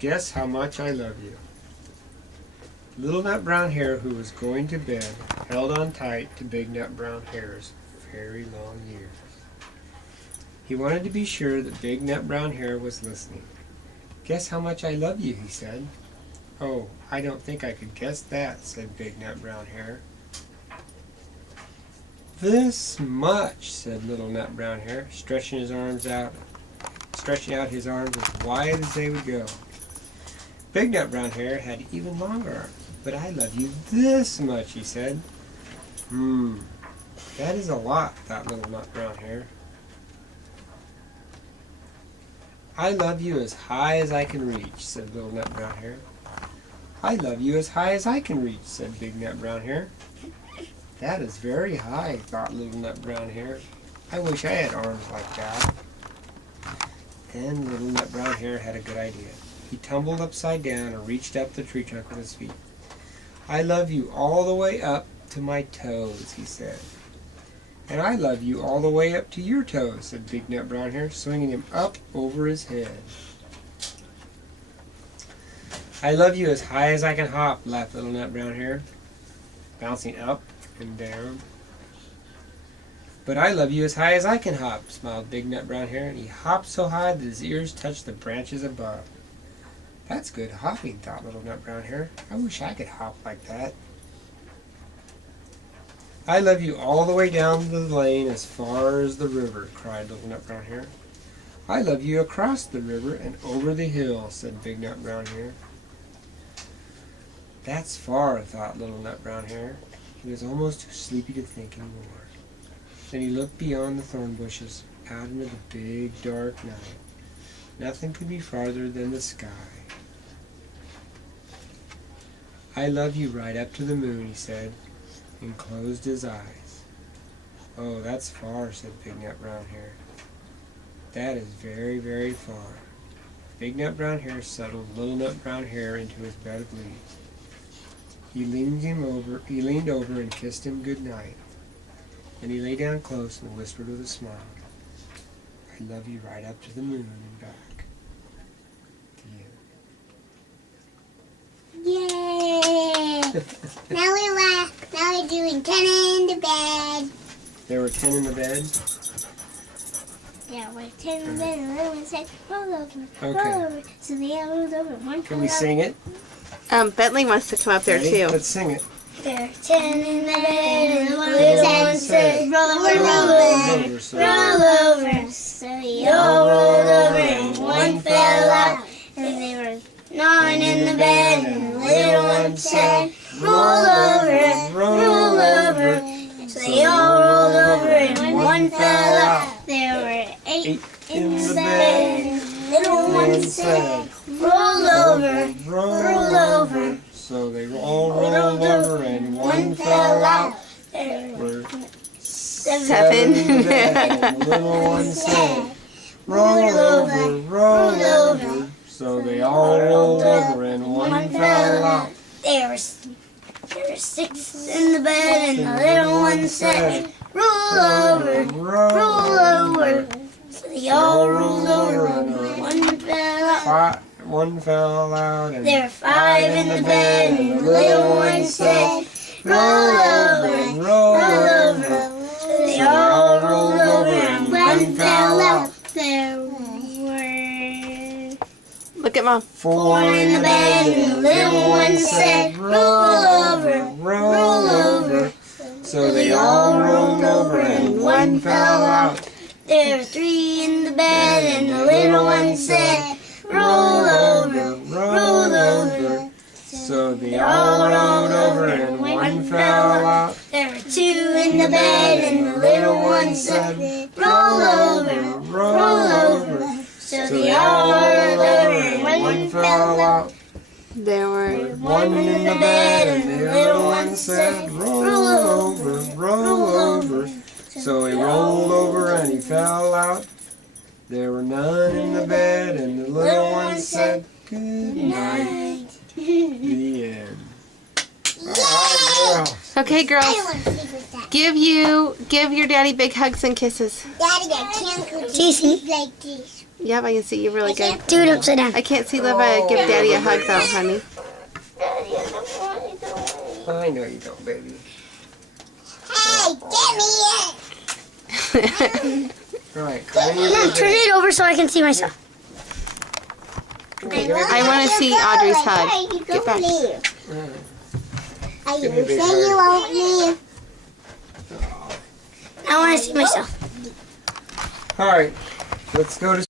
Guess how much I love you. Little Nut Brown Hare, who was going to bed, held on tight to Big Nut Brown Hare's very long ears. He wanted to be sure that Big Nut Brown Hare was listening. Guess how much I love you, he said. Oh, I don't think I could guess that, said Big Nut Brown Hare. This much, said Little Nut Brown Hare, stretching out his arms as wide as they would go. Big Nut Brown Hare had even longer arms. But I love you this much, he said. That is a lot, thought Little Nut Brown Hare. I love you as high as I can reach, said Little Nut Brown Hare. I love you as high as I can reach, said Big Nut Brown Hare. That is very high, thought Little Nut Brown Hare. I wish I had arms like that. Then Little Nut Brown Hare had a good idea. He tumbled upside down and reached up the tree trunk with his feet. I love you all the way up to my toes, he said. And I love you all the way up to your toes, said Big Nut Brown Hare, swinging him up over his head. I love you as high as I can hop, laughed Little Nut Brown Hare, bouncing up and down. But I love you as high as I can hop, smiled Big Nut Brown Hare, and he hopped so high that his ears touched the branches above. That's good hopping, thought Little Nut Brown Hare. I wish I could hop like that. I love you all the way down the lane as far as the river, cried Little Nut Brown Hare. I love you across the river and over the hill, said Big Nut Brown Hare. That's far, thought Little Nut Brown Hare. He was almost too sleepy to think any more. Then he looked beyond the thorn bushes, out into the big dark night. Nothing could be farther than the sky. I love you right up to the moon, he said, and closed his eyes. Oh, that's far, said Big Nut Brown Hare. That is very, very far. Big Nut Brown Hare settled Little Nut Brown Hare into his bed of leaves. He leaned over and kissed him good night. Then he lay down close and whispered with a smile, I love you right up to the moon and back. The end. Yay! Now we're doing 10 in the bed. There were 10 in the bed? Yeah, we're 10 in the bed, and then we said, roll over, roll Okay. over. So they all rolled over. One Can we sing it? Bentley wants to come up there Ready? too. Let's sing it. There are 10 in the bed, and the one said, roll over, roll over, roll over. So they all rolled over, and one fell out. And they were 9 in the bed, and the little one said, roll over, roll over. So they all rolled over, and one fell out. There were 8 in the bed, and the little one said, roll over, roll over. So they all rolled over and one fell out. There Were 7 in the bed, and the little one said, roll over, roll over. So they all rolled over and one fell out. There were 6 in the bed, and the little one said, roll over, roll over. So they all rolled over and one fell out. One fell out. And There were 5 in the bed, and the little one said, roll over, roll over. So they all rolled over and one fell out. There were Look at Mom. 4 in the bed, and the little one said, roll over, roll over. So they all rolled over and one fell out. There were 3 in the bed, and the little one said, roll over, roll over. So they all rolled over and one fell out. There were 2 in the bed, and the little one said, roll over, roll over. So they all rolled over and one fell out. There were 1 in the bed, and the little one said, roll over, roll over. So he rolled over and he fell out. There were 9 in the bed, and the little one said, good night. The end. All right, girls. Okay, girls. I want to see with that. Give your daddy big hugs and kisses. Daddy, I can't go to sleep like this. Yep, I can see you really good. Do it upside down. I can't see Liva give Daddy a hug though, honey. I know you don't, baby. Hey, get me it! Right. Mom, turn it over so I can see myself. I want to see Audrey's hug. Get back. Give me a big Say hug. you won't leave. I want to see myself. All right. Let's go to